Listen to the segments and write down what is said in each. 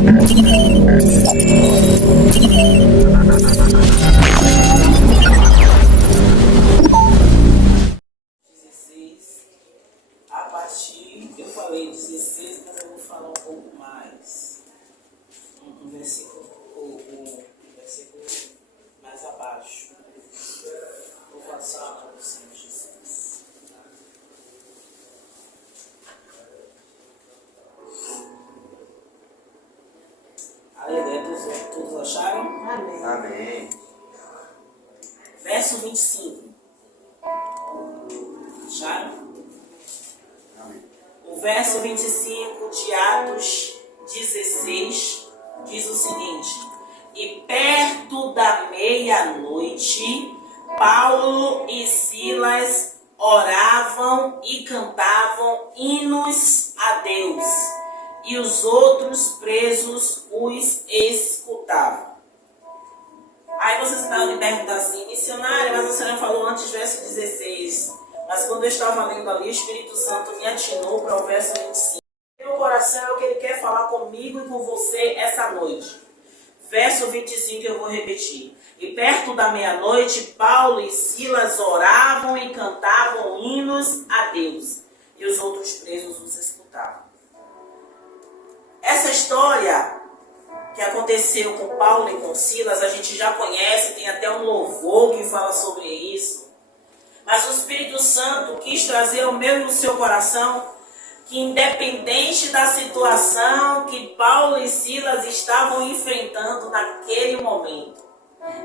A partir, eu falei 16, mas eu vou falar um pouco mais. Um versículo mais abaixo. Vou falar para o Senhor Jesus. Aleluia, todos acharam? Amém. Amém. Verso 25. Acharam? Amém. O verso 25 de Atos 16 diz o seguinte: e perto da meia-noite, Paulo e Silas oravam e cantavam hinos a Deus, e os outros presos os escutavam. Aí vocês podem me perguntar assim, missionária, mas a senhora falou antes verso 16. Mas quando eu estava lendo ali, o Espírito Santo me atinou para o verso 25. Meu coração é o que ele quer falar comigo e com você essa noite. Verso 25 eu vou repetir. E perto da meia-noite, Paulo e Silas oravam e cantavam hinos a Deus, e os outros presos os escutavam. Essa história que aconteceu com Paulo e com Silas, a gente já conhece, tem até um louvor que fala sobre isso. Mas o Espírito Santo quis trazer ao meu e no seu coração que, independente da situação que Paulo e Silas estavam enfrentando naquele momento,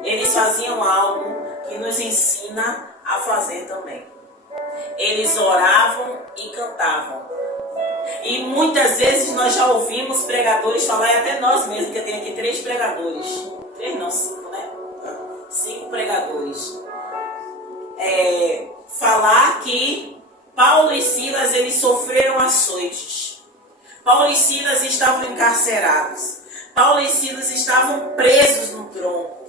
eles faziam algo que nos ensina a fazer também. Eles oravam e cantavam. E muitas vezes nós já ouvimos pregadores falar, e até nós mesmos, que tem aqui 3 pregadores. 3 não, 5, né? 5 pregadores. Falar que Paulo e Silas, eles sofreram açoites. Paulo e Silas estavam encarcerados. Paulo e Silas estavam presos no tronco.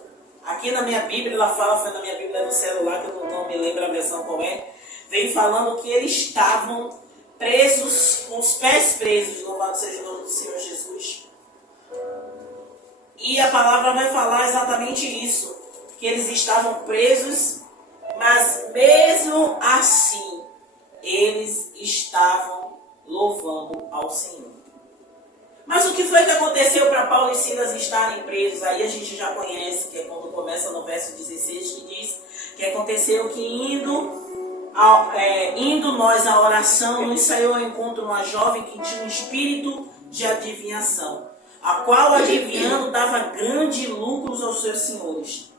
Aqui na minha Bíblia, ela fala, foi na minha Bíblia no celular, que eu não me lembro a versão qual é, vem falando que eles estavam presos, com os pés presos, louvado seja o nome do Senhor Jesus. E a palavra vai falar exatamente isso, que eles estavam presos, mas mesmo assim, eles estavam louvando ao Senhor. Mas o que foi que aconteceu para Paulo e Silas estarem presos? Aí a gente já conhece, que é quando começa no verso 16, que diz que aconteceu que indo nós à oração, nos saiu ao encontro uma jovem que tinha um espírito de adivinhação, a qual, adivinhando, dava grandes lucros aos seus senhores.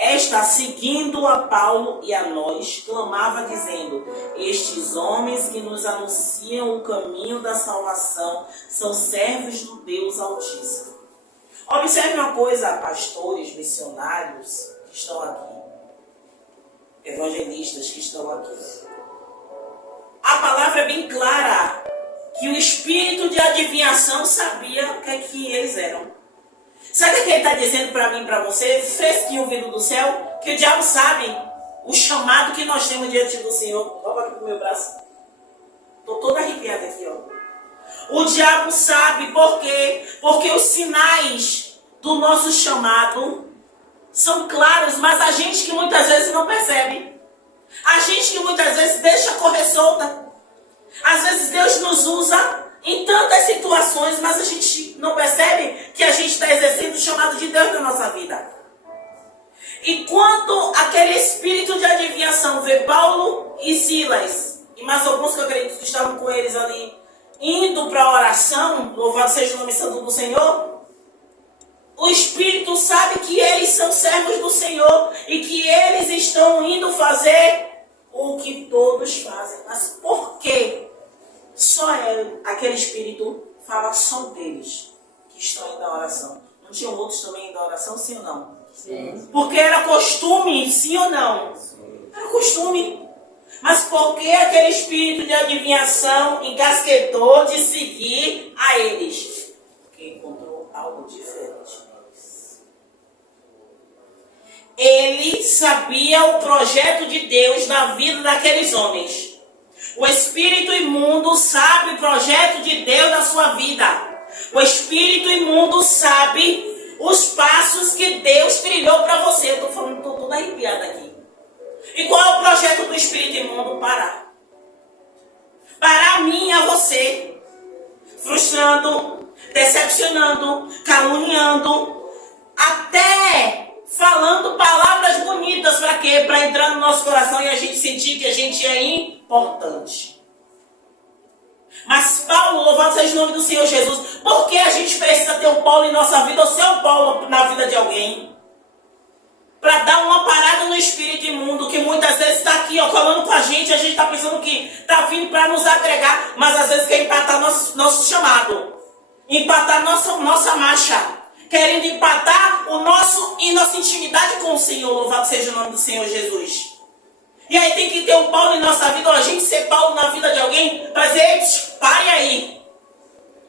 Esta, seguindo a Paulo e a nós, clamava dizendo: estes homens que nos anunciam o caminho da salvação são servos do Deus Altíssimo. Observe uma coisa, pastores, missionários que estão aqui, evangelistas que estão aqui. A palavra é bem clara, que o espírito de adivinhação sabia o que é que eles eram. Sabe o que ele está dizendo para mim e para você, fresquinho vindo do céu? Que o diabo sabe o chamado que nós temos diante do Senhor. Toma aqui pro meu braço. Estou toda arrepiada aqui, ó. O diabo sabe por quê? Porque os sinais do nosso chamado são claros, mas a gente que muitas vezes não percebe. A gente que muitas vezes deixa correr solta. Às vezes Deus nos usa em tantas situações, mas a gente não percebe que a gente está exercendo o chamado de Deus na nossa vida. E quando aquele espírito de adivinhação vê Paulo e Silas, e mais alguns que eu acredito que estavam com eles ali, indo para a oração, louvado seja o nome santo do Senhor, o Espírito sabe que eles são servos do Senhor e que eles estão indo fazer o que todos fazem. Mas por quê? Só aquele Espírito fala só deles que estão indo à oração. Não tinham outros também indo à oração, sim ou não? Sim. Porque era costume, sim ou não? Sim. Era costume. Mas por que aquele espírito de adivinhação encasquetou de seguir a eles? Porque encontrou algo diferente neles. Ele sabia o projeto de Deus na vida daqueles homens. O espírito imundo sabe o projeto de Deus na sua vida. O espírito imundo sabe os passos que Deus trilhou para você. Eu estou falando, estou toda arrepiada aqui. E qual é o projeto do espírito imundo? Parar. Parar a mim e a você. Frustrando, decepcionando, caluniando, até falando palavras bonitas para quê? Para entrar no nosso coração e a gente sentir que a gente é importante. Mas Paulo, louvado seja o nome do Senhor Jesus, por que a gente precisa ter um Paulo em nossa vida ou ser um Paulo na vida de alguém? Para dar uma parada no espírito imundo que muitas vezes está aqui, ó, falando com a gente está pensando que está vindo para nos agregar, mas às vezes quer empatar nosso chamado, empatar nossa marcha, querendo empatar nossa intimidade com o Senhor, louvado seja o nome do Senhor Jesus. E aí tem que ter um Paulo em nossa vida, ou a gente ser Paulo na vida de alguém, para dizer, pare aí,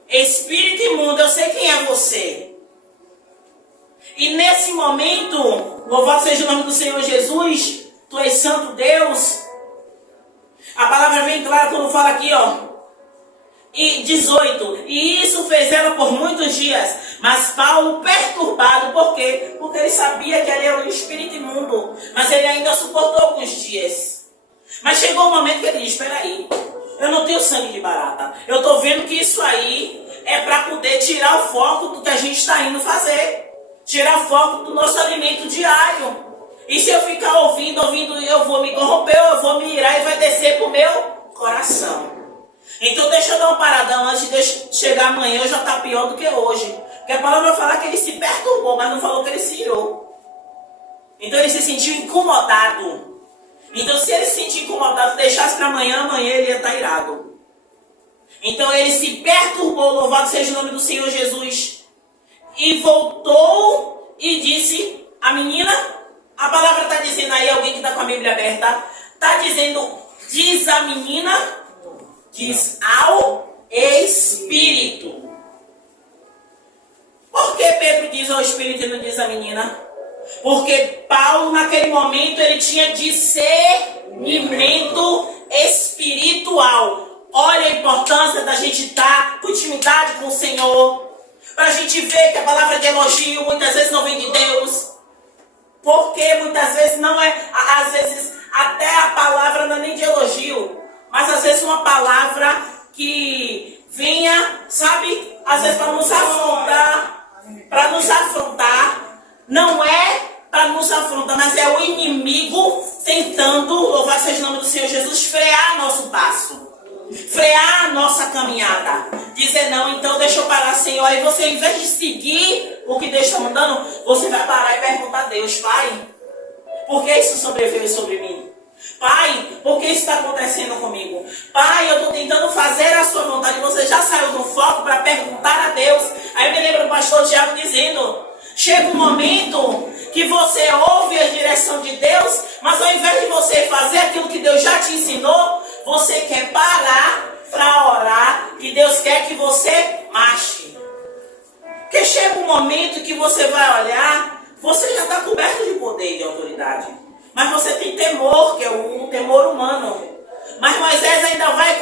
espírito imundo, eu sei quem é você. E nesse momento, louvado seja o nome do Senhor Jesus, tu és santo Deus. A palavra vem clara quando fala aqui, ó. E 18, e isso fez ela por muitos dias, mas Paulo perturbado, por quê? Porque ele sabia que ali era um espírito imundo, mas ele ainda suportou alguns dias. Mas chegou um momento que ele disse, espera aí, eu não tenho sangue de barata, eu estou vendo que isso aí é para poder tirar o foco do que a gente está indo fazer, tirar o foco do nosso alimento diário. E se eu ficar ouvindo, eu vou me corromper, eu vou me irar e vai descer para o meu coração. Então deixa eu dar um paradão antes de chegar amanhã, já está pior do que hoje. Porque a palavra vai falar que ele se perturbou, mas não falou que ele se irou. Então ele se sentiu incomodado. Então se ele se sentir incomodado, deixasse para amanhã ele ia estar irado. Então ele se perturbou, louvado seja o nome do Senhor Jesus. E voltou e disse, a menina, a palavra está dizendo aí, alguém que está com a Bíblia aberta, está dizendo, diz a menina... Diz ao Espírito. Por que Pedro diz ao Espírito e não diz à menina? Porque Paulo naquele momento ele tinha discernimento espiritual. Olha a importância da gente estar com intimidade com o Senhor. Para a gente ver que a palavra de elogio muitas vezes não vem de Deus. Porque muitas vezes não é, às vezes até a palavra não é nem de elogio. Mas às vezes uma palavra que venha, sabe, às vezes para nos afrontar, não é para nos afrontar, mas é o inimigo tentando, louvado seja o nome do Senhor Jesus, frear nosso passo, frear a nossa caminhada, dizer não, então deixa eu parar, Senhor, aí você, em vez de seguir o que Deus está mandando, você vai parar e perguntar a Deus, Pai, por que isso sobreveio sobre mim? Pai, por que isso está acontecendo comigo? Pai, eu estou tentando fazer a sua vontade. Você já saiu do foco para perguntar a Deus. Aí eu me lembro do pastor Tiago dizendo, chega um momento que você ouve a direção de Deus, mas ao invés de você fazer aquilo que Deus já te ensinou, você quer parar para orar e Deus quer que você marche. Porque chega um momento que você vai olhar, você já está coberto de poder e de autoridade. Mas você tem temor, que é um temor humano. Mas Moisés ainda vai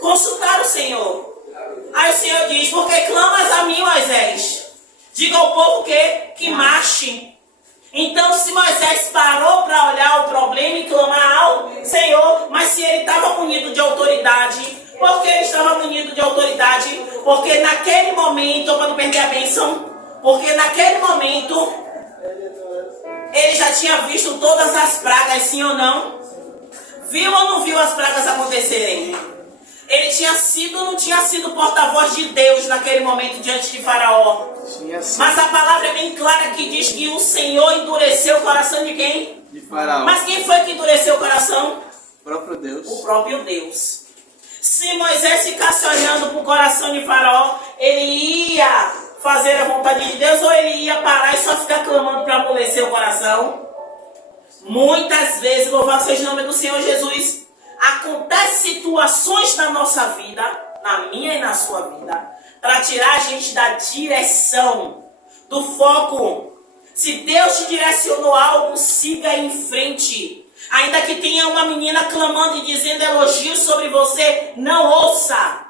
consultar o Senhor. Aí o Senhor diz, porque clamas a mim, Moisés? Diga ao povo que marche. Então se Moisés parou para olhar o problema e clamar ao Senhor, mas se ele estava munido de autoridade, por que ele estava munido de autoridade? Porque naquele momento, para não perder a bênção, porque naquele momento... ele já tinha visto todas as pragas, sim ou não? Viu ou não viu as pragas acontecerem? Ele não tinha sido porta-voz de Deus naquele momento diante de Faraó. Mas a palavra é bem clara que diz que o Senhor endureceu o coração de quem? De Faraó. Mas quem foi que endureceu o coração? O próprio Deus. O próprio Deus. Se Moisés ficasse olhando para o coração de Faraó, ele ia... fazer a vontade de Deus, ou ele ia parar e só ficar clamando para amolecer o coração? Muitas vezes, louvado seja o nome do Senhor Jesus, acontecem situações na nossa vida, na minha e na sua vida, para tirar a gente da direção, do foco. Se Deus te direcionou algo, siga em frente. Ainda que tenha uma menina clamando e dizendo elogios sobre você, não ouça.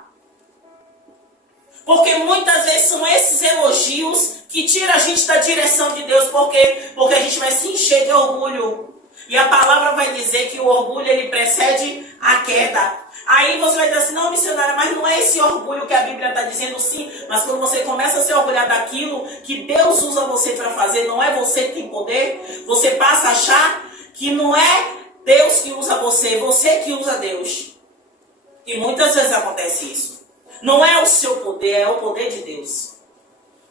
Porque muitas vezes são esses elogios que tiram a gente da direção de Deus. Por quê? Porque a gente vai se encher de orgulho. E a palavra vai dizer que o orgulho ele precede a queda. Aí você vai dizer assim, não, missionária, mas não é esse orgulho que a Bíblia está dizendo sim. Mas quando você começa a se orgulhar daquilo que Deus usa você para fazer, não é você que tem poder, você passa a achar que não é Deus que usa você, você que usa Deus. E muitas vezes acontece isso. Não é o seu poder, é o poder de Deus.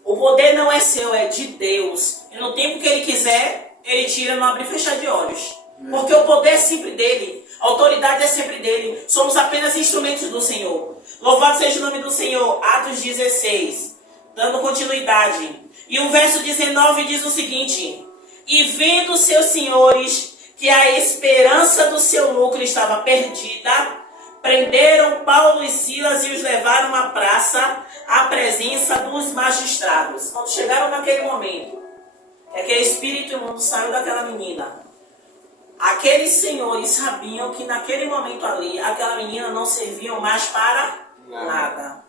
O poder não é seu, é de Deus. E no tempo que Ele quiser, Ele tira no abrir e fechar de olhos. Porque o poder é sempre dele. A autoridade é sempre dele. Somos apenas instrumentos do Senhor. Louvado seja o nome do Senhor. Atos 16. Dando continuidade. E o verso 19 diz o seguinte. E vendo seus senhores que a esperança do seu lucro estava perdida, prenderam Paulo e Silas e os levaram à praça, à presença dos magistrados. Quando chegaram naquele momento, aquele espírito imundo saiu daquela menina. Aqueles senhores sabiam que naquele momento ali, aquela menina não servia mais para nada.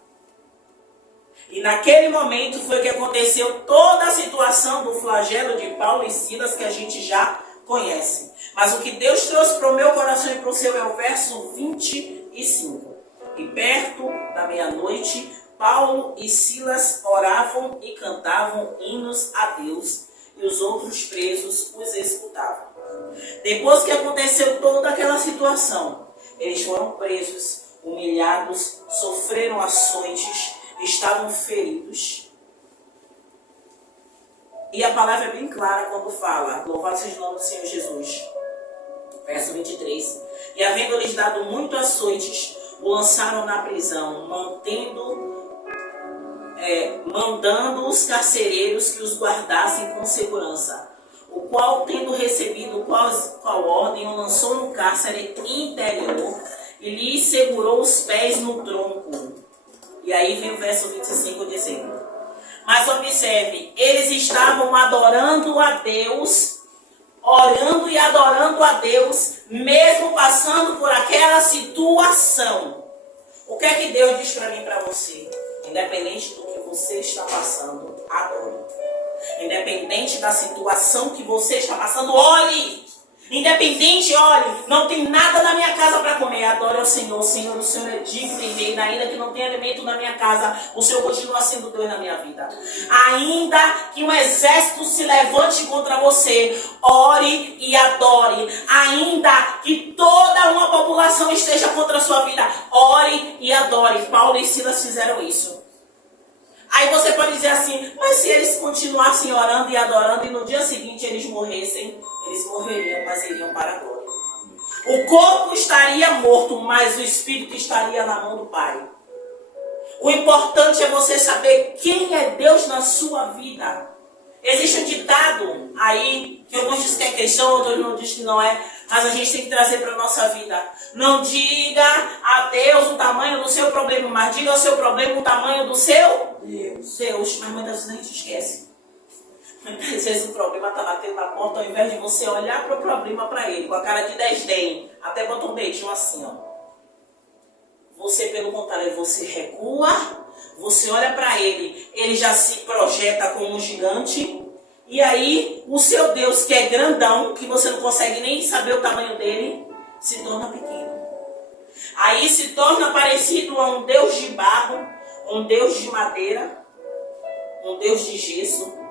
E naquele momento foi que aconteceu toda a situação do flagelo de Paulo e Silas que a gente já conhece. Mas o que Deus trouxe para o meu coração e para o seu é o verso 25. E perto da meia-noite, Paulo e Silas oravam e cantavam hinos a Deus, e os outros presos os escutavam. Depois que aconteceu toda aquela situação, eles foram presos, humilhados, sofreram açoites, estavam feridos. E a palavra é bem clara quando fala, louvado seja o nome do Senhor Jesus. Verso 23. E havendo-lhes dado muito açoites, o lançaram na prisão, mandando os carcereiros que os guardassem com segurança. O qual, tendo recebido qual ordem, o lançou no cárcere interior e lhe segurou os pés no tronco. E aí vem o verso 25 dizendo: mas observe, eles estavam adorando a Deus, orando e adorando a Deus, mesmo passando por aquela situação. O que é que Deus diz para mim e para você? Independente do que você está passando, adore. Independente da situação que você está passando, ore. Independente, olhe, não tem nada na minha casa para comer, adore ao Senhor. Senhor, o Senhor é digno e reino, ainda que não tenha alimento na minha casa, o Senhor continua sendo Deus na minha vida. Ainda que um exército se levante contra você, ore e adore. Ainda que toda uma população esteja contra a sua vida, ore e adore. Paulo e Silas fizeram isso. Aí você pode dizer assim, mas se eles continuassem orando e adorando e no dia seguinte eles morressem, eles morreriam, mas iriam para a glória. O corpo estaria morto, mas o espírito estaria na mão do Pai. O importante é você saber quem é Deus na sua vida. Existe um ditado aí, que alguns dizem que é cristão, outros não dizem que não é, mas a gente tem que trazer para a nossa vida. Não diga a Deus o tamanho do seu problema, mas diga ao seu problema o tamanho do seu Deus. Mas muitas vezes a gente esquece. Muitas vezes o problema está batendo na porta, ao invés de você olhar para o problema para ele, com a cara de desdém, até bota um dedinho assim, ó. Você, pelo contrário, você recua, você olha para ele, ele já se projeta como um gigante, e aí o seu Deus, que é grandão, que você não consegue nem saber o tamanho dele, se torna pequeno. Aí se torna parecido a um Deus de barro, um Deus de madeira, um Deus de gesso.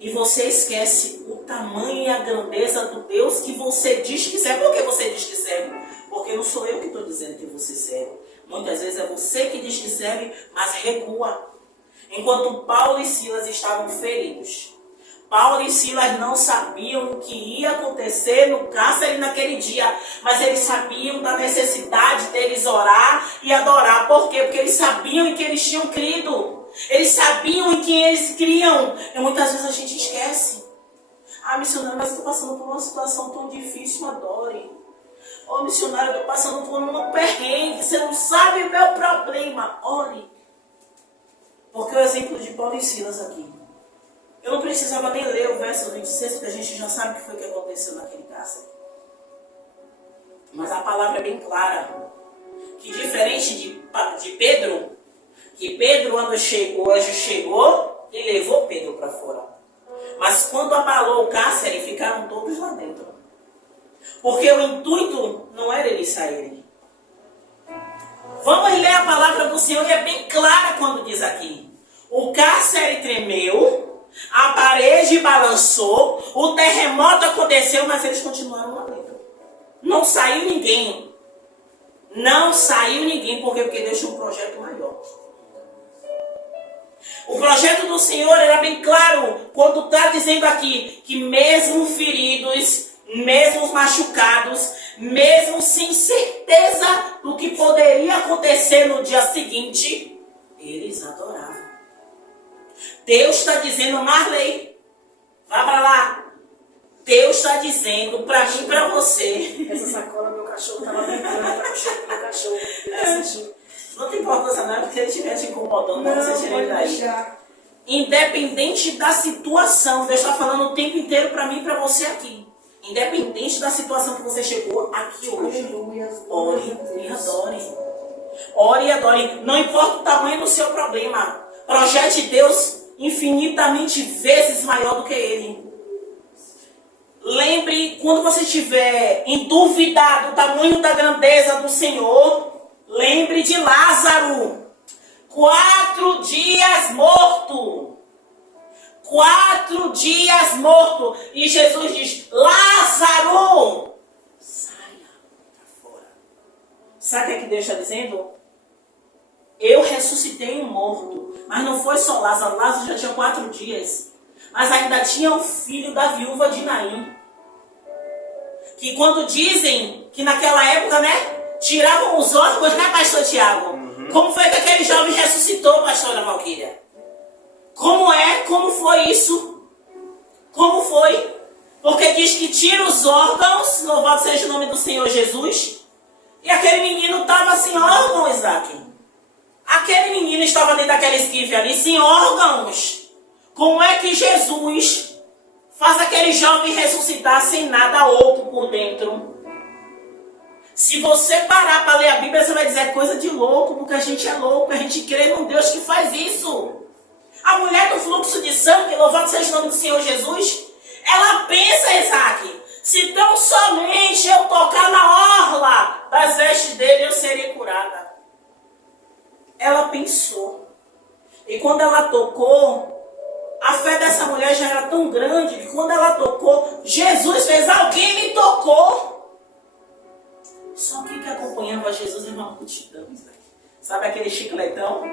E você esquece o tamanho e a grandeza do Deus que você diz que serve. Por que você diz que serve? Porque não sou eu que estou dizendo que você serve. Muitas vezes é você que diz que serve, mas recua. Enquanto Paulo e Silas estavam feridos. Paulo e Silas não sabiam o que ia acontecer no cárcere naquele dia. Mas eles sabiam da necessidade deles orar e adorar. Por quê? Porque eles sabiam em que eles tinham crido. Eles sabiam em quem eles criam. E muitas vezes a gente esquece. Ah, missionário, mas eu estou passando por uma situação tão difícil, adore. Oh, missionário, eu estou passando por um perrengue. Você não sabe o meu problema. Ore. Porque o exemplo de Paulo e Silas aqui. Eu não precisava nem ler o verso 26, porque a gente já sabe o que foi que aconteceu naquele cárcere. Mas a palavra é bem clara. Que diferente de Pedro, que Pedro, quando chegou, o anjo chegou e levou Pedro para fora. Mas quando abalou o cárcere, ficaram todos lá dentro. Porque o intuito não era eles saírem. Vamos ler a palavra do Senhor, e é bem clara quando diz aqui. O cárcere tremeu, a parede balançou, o terremoto aconteceu, mas eles continuaram lá dentro. Não saiu ninguém. Não saiu ninguém, porque Deus tinha um projeto maior. O projeto do Senhor era bem claro quando está dizendo aqui que mesmo feridos, mesmo machucados, mesmo sem certeza do que poderia acontecer no dia seguinte, eles adoravam. Deus está dizendo, Marley, vá para lá. Deus está dizendo para mim e para você. Essa sacola, meu cachorro estava brincando, tá com cheiro do meu cachorro. Não tem importância, não é porque ele estiver te incomodando, não você tira ele daí. Deixar. Independente da situação, Deus está falando o tempo inteiro para mim e para você aqui. Independente da situação que você chegou aqui hoje. Ore e adore. Ore e adore. Não importa o tamanho do seu problema. Projete Deus infinitamente vezes maior do que ele. Lembre, quando você estiver em dúvida do tamanho da grandeza do Senhor, lembre de Lázaro. 4 dias morto. 4 dias morto. E Jesus diz, Lázaro, saia para fora. Sabe o que Deus está dizendo? Eu ressuscitei um morto. Mas não foi só Lázaro. Lázaro já tinha 4 dias. Mas ainda tinha o filho da viúva de Naim. Que quando dizem que naquela época, né? Tiravam os órgãos, né, pastor Tiago? Como foi que aquele jovem ressuscitou, pastora Valquíria? Como foi isso? Como foi? Porque diz que tira os órgãos, louvado seja o nome do Senhor Jesus, e aquele menino estava sem órgãos, Isaac. Aquele menino estava dentro daquela esquife ali, sem órgãos. Como é que Jesus faz aquele jovem ressuscitar sem nada oco por dentro? Se você parar para ler a Bíblia, você vai dizer coisa de louco, porque a gente é louco, a gente crê num Deus que faz isso. A mulher do fluxo de sangue, louvado seja o nome do Senhor Jesus, ela pensa, Isaac, se tão somente eu tocar na orla das vestes dele, eu serei curada. Ela pensou. E quando ela tocou, a fé dessa mulher já era tão grande que quando ela tocou, Jesus fez, alguém me tocou. Só que acompanhava Jesus era uma multidão. Sabe aquele chicletão?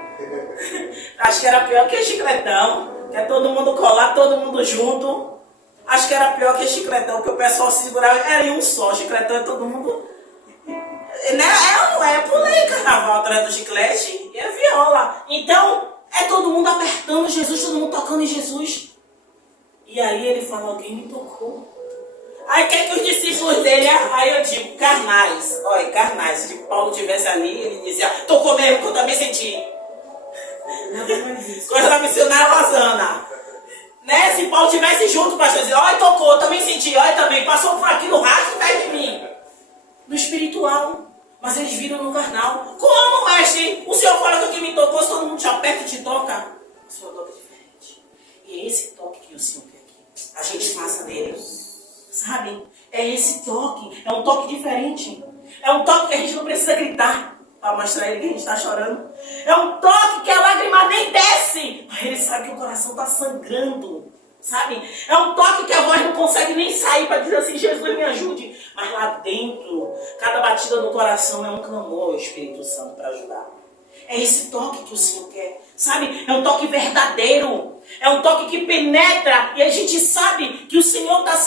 Acho que era pior que chicletão. Que é todo mundo colado, todo mundo junto. Acho que era pior que chicletão, porque o pessoal se segurava. Era em um só, chicletão é todo mundo. Não é pulei carnaval atrás do chiclete. E é viola. Então, é todo mundo apertando Jesus, todo mundo tocando em Jesus. E aí ele fala, alguém me tocou. Aí quer que os discípulos dele, aí eu digo, carnais. Olha, carnais. Se Paulo estivesse ali, ele dizia, tocou mesmo, que eu também senti. Coisa da missionária Rosana. Né? Se Paulo estivesse junto, o pastor dizia, olha, tocou, também senti, olha, também, passou por aqui no rastro perto de mim. No espiritual. Mas eles viram no carnal. Como, mestre? O senhor fala que aqui me tocou, se todo mundo te aperta e te toca. O senhor toca diferente. E é esse toque que o Senhor quer que a gente faça nele. Sabe? É esse toque. É um toque diferente. É um toque que a gente não precisa gritar para mostrar ele que a gente está chorando. É um toque que a lágrima nem desce. Mas ele sabe que o coração está sangrando. Sabe? É um toque que a voz não consegue nem sair para dizer assim, Jesus me ajude. Mas lá dentro, cada batida do coração é um clamor ao Espírito Santo para ajudar. É esse toque que o Senhor quer. Sabe? É um toque verdadeiro. É um toque que penetra. E a gente sabe que o Senhor está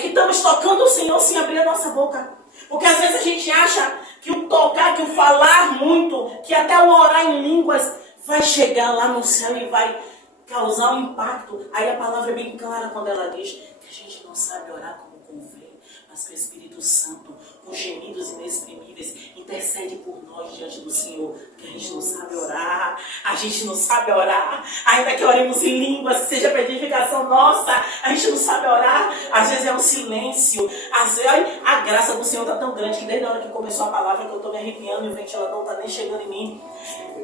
que estamos tocando o Senhor sem abrir a nossa boca. Porque às vezes a gente acha que o tocar, que o falar muito, que até o orar em línguas vai chegar lá no céu e vai causar um impacto. Aí a palavra é bem clara quando ela diz que a gente não sabe orar como convém, mas que o Espírito Santo, com gemidos inexprimíveis, intercede por nós diante do Senhor. Porque a gente não sabe orar, a gente não sabe orar, ainda que oremos em línguas, que seja para edificação nossa, a gente não sabe orar, às vezes é um silêncio, às vezes a graça do Senhor está tão grande que desde a hora que começou a palavra que eu estou me arrepiando e o ventilador não está nem chegando em mim.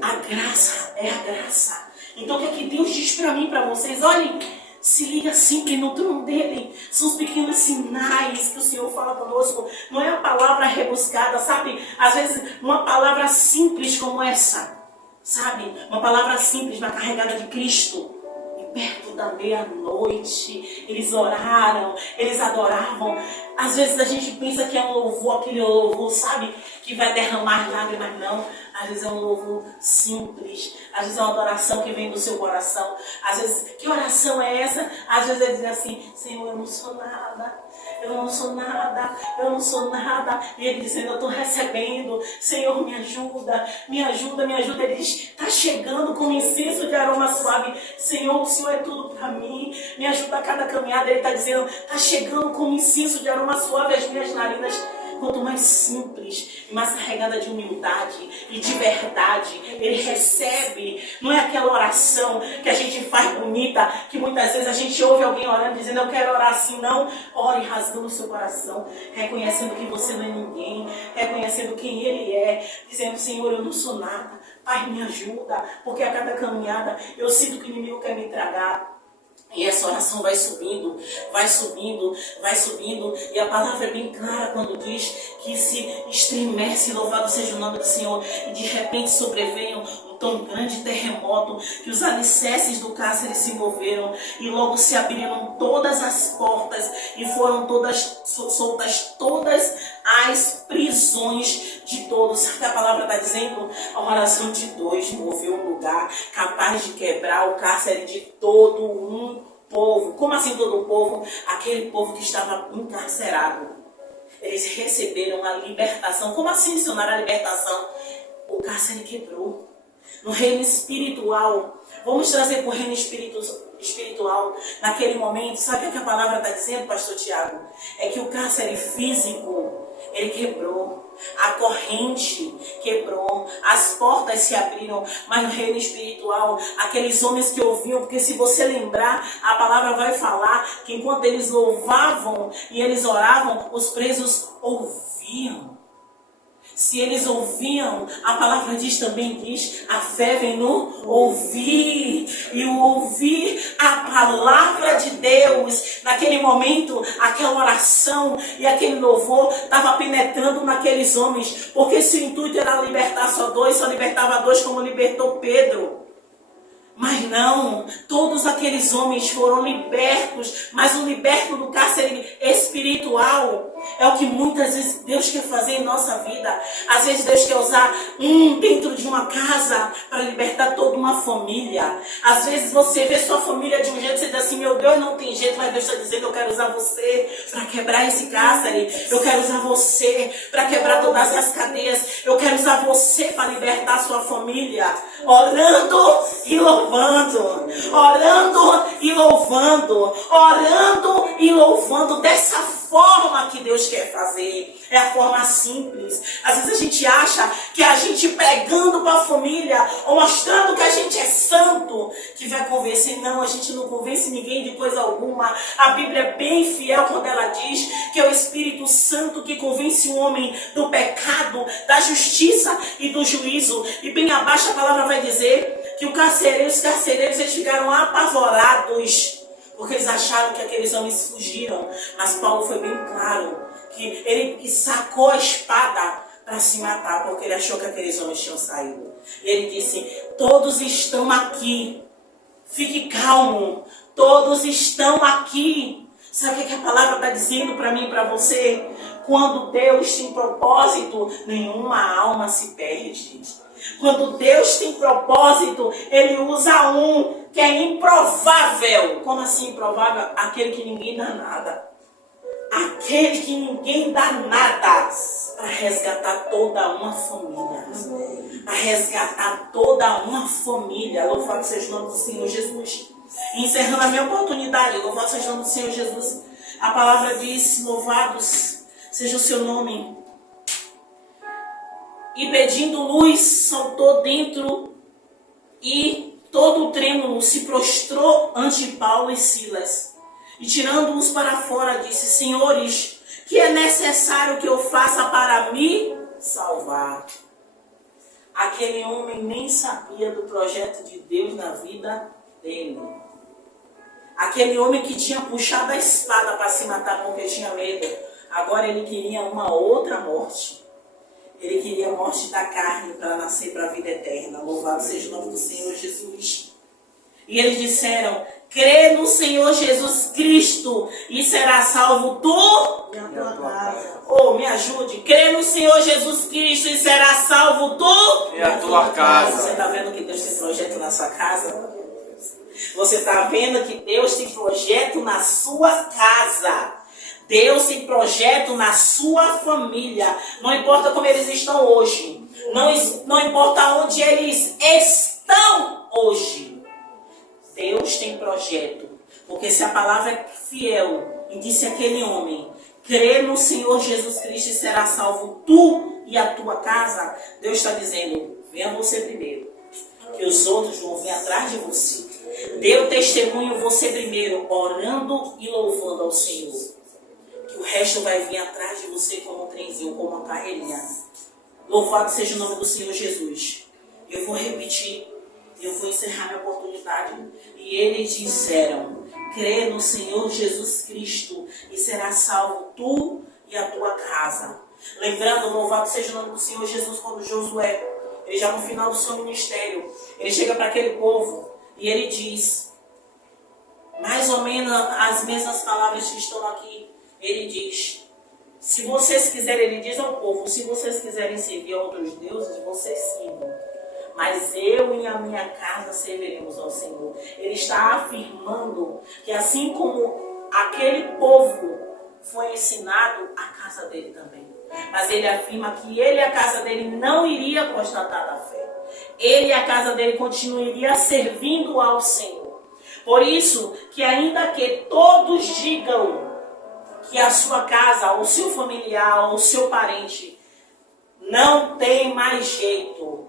A graça é a graça. Então o que é que Deus diz para mim, para vocês? Olhem, se liga sempre no trono dele. São os pequenos sinais que o Senhor fala conosco. Não é uma palavra rebuscada, sabe? Às vezes uma palavra simples como essa, sabe? Uma palavra simples, mas carregada de Cristo. E perto da meia-noite, eles oraram, eles adoravam. Às vezes a gente pensa que é um louvor, aquele louvor, sabe? Que vai derramar lágrimas, não. Às vezes é um louvor simples. Às vezes é uma adoração que vem do seu coração. Às vezes, que oração é essa? Às vezes é dizer assim, Senhor, eu não sou nada. Eu não sou nada. Eu não sou nada. E ele dizendo, eu estou recebendo. Senhor, me ajuda. Me ajuda, me ajuda. Ele diz, está chegando com um incenso de aroma suave. Senhor, o Senhor é tudo para mim. Me ajuda a cada caminhada. Ele está dizendo, está chegando com um incenso de aroma suave às minhas narinas. Quanto mais simples e mais carregada de humildade e de verdade, ele recebe. Não é aquela oração que a gente faz bonita, que muitas vezes a gente ouve alguém orando, dizendo, eu quero orar assim. Não, ore rasgando o seu coração, reconhecendo que você não é ninguém, reconhecendo quem ele é, dizendo, Senhor, eu não sou nada, Pai, me ajuda, porque a cada caminhada eu sinto que o inimigo quer me tragar. E essa oração vai subindo, vai subindo, vai subindo. E a palavra é bem clara quando diz que se estremece, louvado seja o nome do Senhor. E de repente sobreveio um tão grande terremoto que os alicerces do cárcere se moveram. E logo se abriram todas as portas e foram todas soltas todas as prisões de todos. Sabe o que a palavra está dizendo? A oração de dois moveu um lugar capaz de quebrar o cárcere de todo um povo. Como assim todo um povo? Aquele povo que estava encarcerado. Eles receberam a libertação. Como assim, missionário, a libertação? O cárcere quebrou. No reino espiritual, vamos trazer para o reino espiritual, naquele momento, sabe o que a palavra está dizendo, pastor Tiago? É que o cárcere físico, ele quebrou. A corrente quebrou, as portas se abriram, mas no reino espiritual, aqueles homens que ouviam, porque se você lembrar, a palavra vai falar que enquanto eles louvavam e eles oravam, os presos ouviam. Se eles ouviam, a palavra também diz, a fé vem no ouvir. E o ouvir a palavra de Deus. Naquele momento, aquela oração e aquele louvor estava penetrando naqueles homens. Porque se o intuito era libertar só dois, só libertava dois como libertou Pedro. Mas não, todos aqueles homens foram libertos, mas o liberto do cárcere espiritual é o que muitas vezes Deus quer fazer em nossa vida. Às vezes Deus quer usar dentro de uma casa para libertar toda uma família. Às vezes você vê sua família de um jeito e você diz assim, meu Deus, não tem jeito, mas Deus está dizendo, eu quero usar você para quebrar esse cárcere. Eu quero usar você para quebrar todas as cadeias. Eu quero usar você para libertar a sua família. Orando e louvando, orando e louvando, orando e louvando, dessa forma que Deus quer fazer. É a forma simples. Às vezes a gente acha que a gente pregando para a família ou mostrando que a gente é santo, que vai convencer. Não, a gente não convence ninguém de coisa alguma. A Bíblia é bem fiel quando ela diz que é o Espírito Santo que convence o homem do pecado, da justiça e do juízo. E bem abaixo a palavra vai dizer que os carcereiros eles ficaram apavorados, porque eles acharam que aqueles homens fugiram. Mas Paulo foi bem claro que ele sacou a espada para se matar, porque ele achou que aqueles homens tinham saído. E ele disse, todos estão aqui, fique calmo, todos estão aqui. Sabe o que a palavra está dizendo para mim e para você? Quando Deus tem propósito, nenhuma alma se perde. Quando Deus tem propósito, Ele usa um que é improvável. Como assim improvável? Aquele que ninguém dá nada. Aquele que ninguém dá nada. Para resgatar toda uma família. Para resgatar toda uma família. Louvado seja o nome do Senhor Jesus. E encerrando a minha oportunidade, louvado seja o nome do Senhor Jesus. A palavra diz, louvados seja o seu nome. E pedindo luz, saltou dentro e todo trêmulo se prostrou ante Paulo e Silas. E tirando-os para fora, disse, senhores, que é necessário que eu faça para me salvar? Aquele homem nem sabia do projeto de Deus na vida dele. Aquele homem que tinha puxado a espada para se matar porque tinha medo, agora ele queria uma outra morte. Ele queria a morte da carne para nascer para a vida eterna. Louvado seja o nome do Senhor Jesus. E eles disseram: crê no Senhor Jesus Cristo e será salvo tu e a tua casa. Oh, me ajude. Crê no Senhor Jesus Cristo e será salvo tu E a tua casa. Você está vendo que Deus tem projeto na sua casa? Você está vendo que Deus tem projeto na sua casa. Deus tem projeto na sua família. Não importa como eles estão hoje. Não importa onde eles estão hoje. Deus tem projeto. Porque se a palavra é fiel e disse aquele homem: crê no Senhor Jesus Cristo e será salvo tu e a tua casa. Deus está dizendo: venha você primeiro, que os outros vão vir atrás de você. Dê o testemunho você primeiro, orando e louvando ao Senhor. Que o resto vai vir atrás de você como um trenzinho, como uma carreirinha. Louvado seja o nome do Senhor Jesus. Eu vou repetir, eu vou encerrar minha oportunidade. E eles disseram: crê no Senhor Jesus Cristo e será salvo tu e a tua casa. Lembrando, louvado seja o nome do Senhor Jesus, quando Josué, ele já no final do seu ministério, ele chega para aquele povo e ele diz, mais ou menos as mesmas palavras que estão aqui. Ele diz: se vocês quiserem, ele diz ao povo, se vocês quiserem servir a outros deuses, vocês sirvam. Mas eu e a minha casa serviremos ao Senhor. Ele está afirmando que assim como aquele povo foi ensinado, a casa dele também. Mas ele afirma que ele e a casa dele não iria apostatar da fé. Ele e a casa dele continuaria servindo ao Senhor. Por isso que ainda que todos digam que a sua casa, ou seu familiar, ou seu parente não tem mais jeito,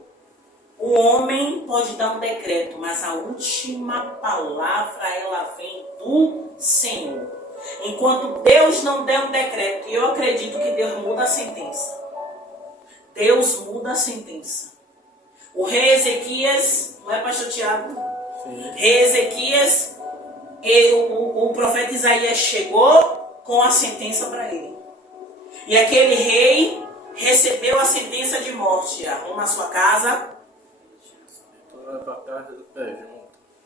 o homem pode dar um decreto, mas a última palavra ela vem do Senhor. Enquanto Deus não der um decreto, e eu acredito que Deus muda a sentença. Deus muda a sentença. O rei Ezequias, não é pastor Tiago? Rei Ezequias, o profeta Isaías chegou com a sentença para ele. E aquele rei recebeu a sentença de morte. Arruma a sua casa.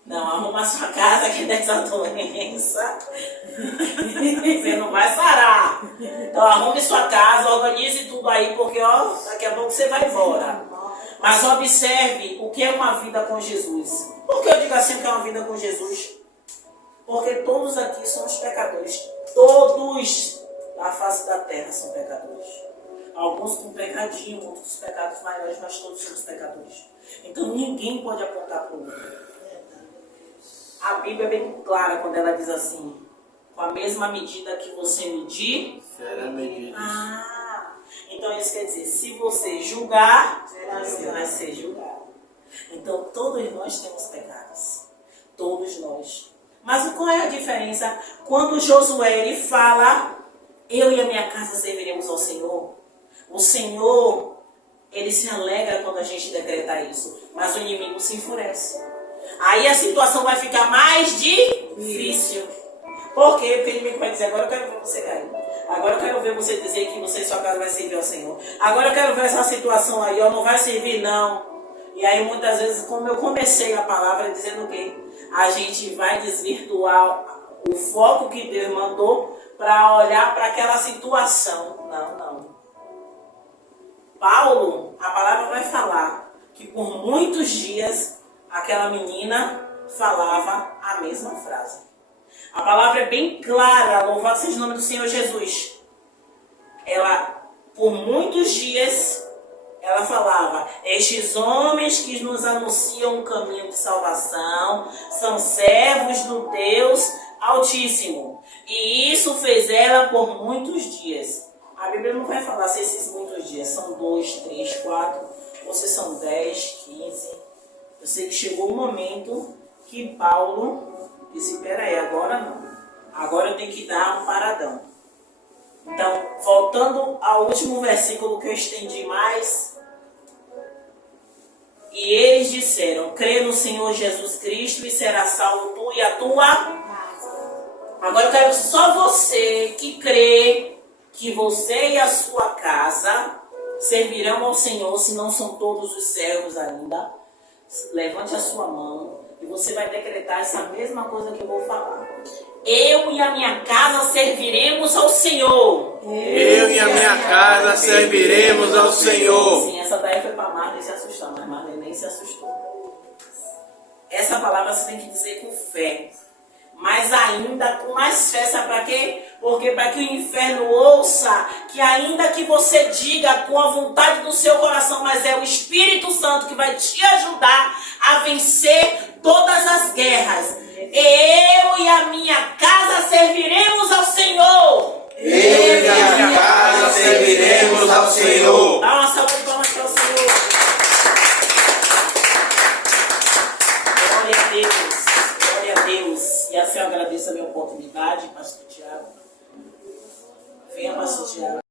Não, arruma a sua casa que dessa doença você não vai sarar. Então arrume sua casa, organize tudo aí, porque daqui a pouco você vai embora. Mas observe o que é uma vida com Jesus. Por que eu digo assim que é uma vida com Jesus? Porque todos aqui somos pecadores. Todos na face da terra são pecadores. Alguns com pecadinho, outros com pecados maiores, mas todos somos pecadores. Então ninguém pode apontar para o outro. A Bíblia é bem clara quando ela diz assim: com a mesma medida que você medir, será medido. Então isso quer dizer, se você julgar, você vai ser julgado. Então todos nós temos pecados. Todos nós. Mas qual é a diferença? Quando Josué ele fala: eu e a minha casa serviremos ao Senhor. O Senhor, ele se alegra quando a gente decretar isso. Mas o inimigo se enfurece. Aí a situação vai ficar mais difícil. Por quê? Porque o inimigo vai dizer: agora eu quero ver você cair. Agora eu quero ver você dizer que você e sua casa vai servir ao Senhor. Agora eu quero ver essa situação aí, não vai servir não. E aí muitas vezes, como eu comecei a palavra dizendo o quê? A gente vai desvirtuar o foco que Deus mandou para olhar para aquela situação. Não. Paulo, a palavra vai falar que por muitos dias aquela menina falava a mesma frase. A palavra é bem clara, louvado seja o nome do Senhor Jesus. Ela, por muitos dias, ela falava: estes homens que nos anunciam um caminho de salvação são servos do Deus Altíssimo. E isso fez ela por muitos dias. A Bíblia não vai falar se esses muitos dias são 2, 3, 4, ou se são 10, 15. Eu sei que chegou um momento que Paulo disse: peraí, agora não. Agora eu tenho que dar um paradão. Então, voltando ao último versículo que eu estendi mais, E eles disseram: crê no Senhor Jesus Cristo e será salvo tu e a tua. Agora eu quero só você que crê que você e a sua casa servirão ao Senhor, se não são todos os servos ainda. Levante a sua mão e você vai decretar essa mesma coisa que eu vou falar. Eu e a minha casa serviremos ao Senhor. Eu e a minha casa serviremos ao Senhor. Sim, essa daí foi para Marlene se assustar, mas Marlene nem se assustou. Essa palavra você tem que dizer com fé. Mas ainda com mais fé, sabe para quê? Porque para que o inferno ouça, que ainda que você diga com a vontade do seu coração, mas é o Espírito Santo que vai te ajudar a vencer todas as guerras. Eu e a minha casa serviremos ao Senhor. Eu e a minha casa serviremos ao Senhor. Dá uma salva de palmas para o Senhor. Glória a Deus. Glória a Deus. E assim eu agradeço a minha oportunidade, pastor Tiago. Venha, pastor Tiago.